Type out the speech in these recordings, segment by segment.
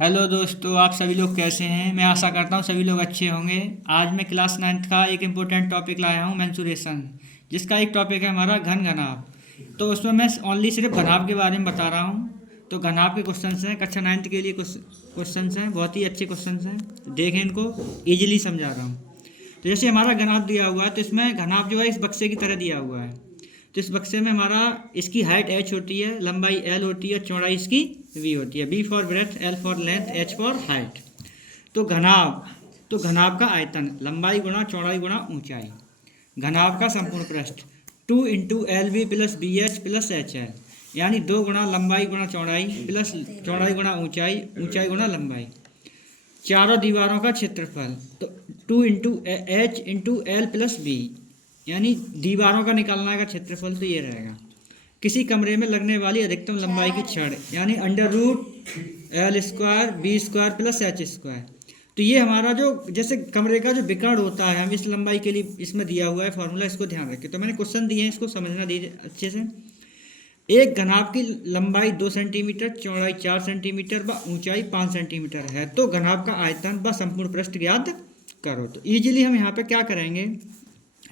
Hello दोस्तों, आप सभी लोग कैसे हैं। मैं आशा करता हूँ सभी लोग अच्छे होंगे। आज मैं क्लास 9th का एक इम्पोर्टेंट टॉपिक लाया हूँ, मेंसुरेशन, जिसका एक टॉपिक है हमारा घन घनाभ। तो उसमें मैं ओनली सिर्फ घनाभ के बारे में बता रहा हूँ। तो घनाभ के क्वेश्चंस हैं, कक्षा 9th के लिए क्वेश्चंस हैं, बहुत ही अच्छे क्वेश्चंस हैं। देखें, इनको ईजिली समझा रहा हूँ। तो जैसे हमारा घनाभ दिया हुआ है, तो इसमें घनाभ जो है इस बक्से की तरह दिया हुआ है। तो इस बक्से में हमारा इसकी हाइट h होती है, लंबाई l होती है, चौड़ाई इसकी v होती है। b for breadth, l for length, h for height. तो घनाभ का आयतन लंबाई गुणा चौड़ाई गुणा ऊंचाई। घनाभ का संपूर्ण पृष्ठ 2 into L B plus B H plus H L, यानी 2 गुणा लंबाई गुणा चौड़ाई प्लस चौड़ाई गुणा ऊंचाई, ऊंचाई गुणा लंबाई। चारों दीवारों का क्षेत्रफल तो 2 into H into L plus B, यानी दीवारों का निकालना का क्षेत्रफल तो ये रहेगा। किसी कमरे में लगने वाली अधिकतम लंबाई की छड़, यानी under root L square B square plus H square. तो ये हमारा जो जैसे कमरे का जो विकर्ण होता है, हम इस लंबाई के लिए इसमें दिया हुआ है फॉर्मूला, इसको ध्यान रखें। तो मैंने क्वेश्चन दिए हैं, इसको समझना दीजिए अच्छे से। एक घनाभ की लंबाई 2 सेंटीमीटर, चौड़ाई 4 सेंटीमीटर व ऊंचाई 5 सेंटीमीटर है, तो घनाभ का आयतन व संपूर्ण पृष्ठ ज्ञात करो। तो ईजिली हम यहाँ पे क्या करेंगे,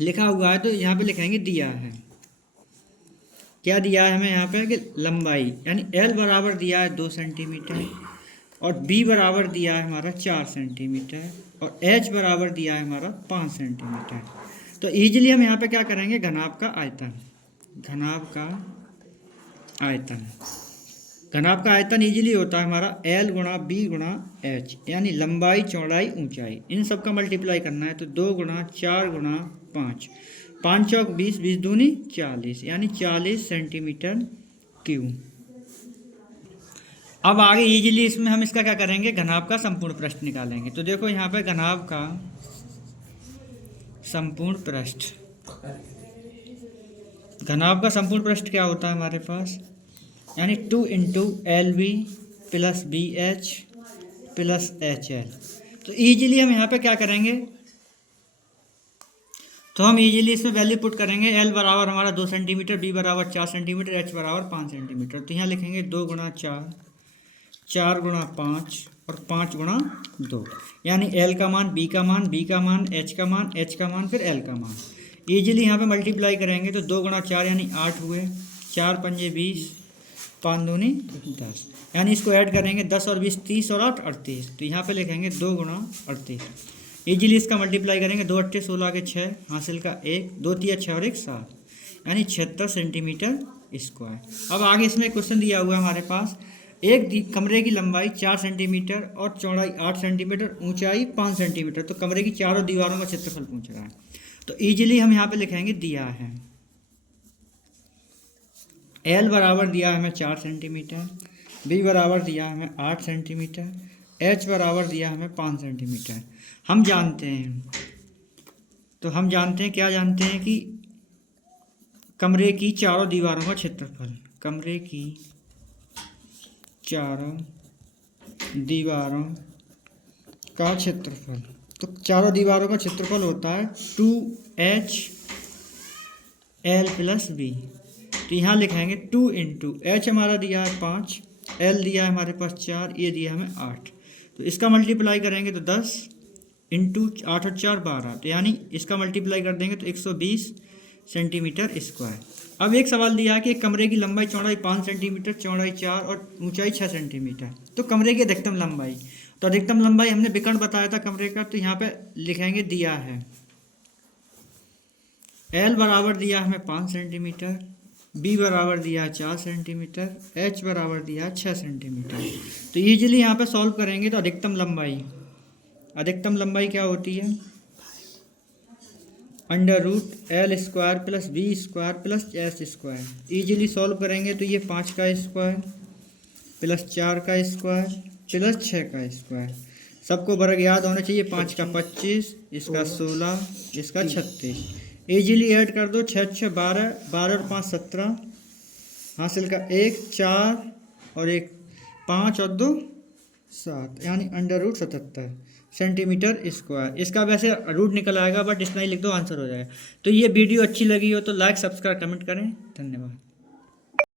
लिखा हुआ है तो यहाँ पे लिखेंगे दिया है। क्या दिया है हमें यहाँ पे कि लंबाई, यानी L बराबर दिया है 2 सेंटीमीटर, और B बराबर दिया है हमारा 4 सेंटीमीटर, और H बराबर दिया है हमारा 5 सेंटीमीटर। तो ईजिली हम यहाँ पे क्या करेंगे, घनाभ का आयतन, घनाभ का आयतन, घनाभ का आयतन ईजिली होता है हमारा L गुणा B गुणा H, यानी लंबाई चौड़ाई ऊंचाई, इन सब का मल्टीप्लाई करना है। तो 2 गुणा 4 गुणा 5, 5 चौक 20, 20 दूनी 40, यानी 40 सेंटीमीटर क्यूब। अब आगे इजीली इसमें हम इसका क्या करेंगे, घनाभ का संपूर्ण पृष्ठ निकालेंगे। तो देखो यहाँ पे घनाभ का संपूर्ण पृष्ठ, घनाभ का संपूर्ण पृष्ठ क्या होता है हमारे पास, यानी 2 into L B plus B H plus H L. तो ईजिली हम यहाँ पे क्या करेंगे, तो हम इजीली इसमें वैल्यू पुट करेंगे। L बराबर हमारा 2 सेंटीमीटर, B बराबर 4 सेंटीमीटर, H बराबर 5 सेंटीमीटर। तो यहाँ लिखेंगे 2 गुणा 4, 4 गुणा 5 और 5 गुणा 2, यानी L का मान, B का मान, B का मान, H का मान, H का मान, फिर L का मान। ईजिली यहाँ पे मल्टीप्लाई करेंगे तो 2 गुणा 4 यानी 8 हुए, 4 पंजे 20, 5 दूनी 10, यानी इसको ऐड करेंगे 10 और 20 30 और 8 38। तो यहाँ पे लिखेंगे 2 गुणा 38। ईजिली इसका मल्टीप्लाई करेंगे, 2 8 16 के 6, हासिल का 1, 2 3 6 और 1 7, यानी 76 सेंटीमीटर स्क्वायर। अब आगे इसमें क्वेश्चन दिया हुआ है हमारे पास, एक कमरे की लंबाई 4 सेंटीमीटर और चौड़ाई 8 सेंटीमीटर, ऊंचाई 5 सेंटीमीटर, तो कमरे की चारों दीवारों का क्षेत्रफल पूछ रहा है। तो ईजिली हम यहाँ पे लिखेंगे दिया है L बराबर दिया है हमें 4 सेंटीमीटर, B बराबर दिया है हमें 8 सेंटीमीटर, H बराबर दिया हमें 5 सेंटीमीटर। हम जानते हैं, तो हम जानते हैं, क्या जानते हैं कि कमरे की चारों दीवारों का क्षेत्रफल, कमरे की चारों दीवारों का क्षेत्रफल, तो चारों दीवारों का क्षेत्रफल होता है 2H L प्लस B। तो यहाँ लिखेंगे 2 इंटू H हमारा दिया है 5, L दिया है हमारे पास 4, ये दिया हमें 8। तो इसका मल्टीप्लाई करेंगे तो 10 इंटू 8 और 4 12, तो यानी इसका मल्टीप्लाई कर देंगे तो 120 सेंटीमीटर स्क्वायर। अब एक सवाल दिया है कि एक कमरे की लंबाई चौड़ाई 5 सेंटीमीटर, चौड़ाई 4 और ऊंचाई 6 सेंटीमीटर, तो कमरे की अधिकतम लंबाई, तो अधिकतम लंबाई हमने विकर्ण बताया था कमरे का, तो यहाँ पे लिखेंगे दिया है L बराबर दिया हमें 5 सेंटीमीटर, B बराबर दिया है 4 सेंटीमीटर, H बराबर दिया है 6 सेंटीमीटर। तो ईजिली यहाँ पे सॉल्व करेंगे तो अधिकतम लंबाई क्या होती है, under root L square plus B square plus H square. Easily solve करेंगे तो ये 5 का स्क्वायर प्लस 4 का स्क्वायर प्लस 6 का स्क्वायर, सबको वर्ग याद होना चाहिए। 5 का 25, इसका 16, इसका 36। ईजिली ऐड कर दो, 6 6 12, 12 और 5 17, हासिल का 1 4 और 1 5 और 2 7, यानी अंडर रूट 77 सेंटीमीटर स्क्वायर। इसका वैसे रूट निकल आएगा, बट इतना ही लिख दो, आंसर हो जाएगा। तो ये वीडियो अच्छी लगी हो तो लाइक सब्सक्राइब कमेंट करें। धन्यवाद।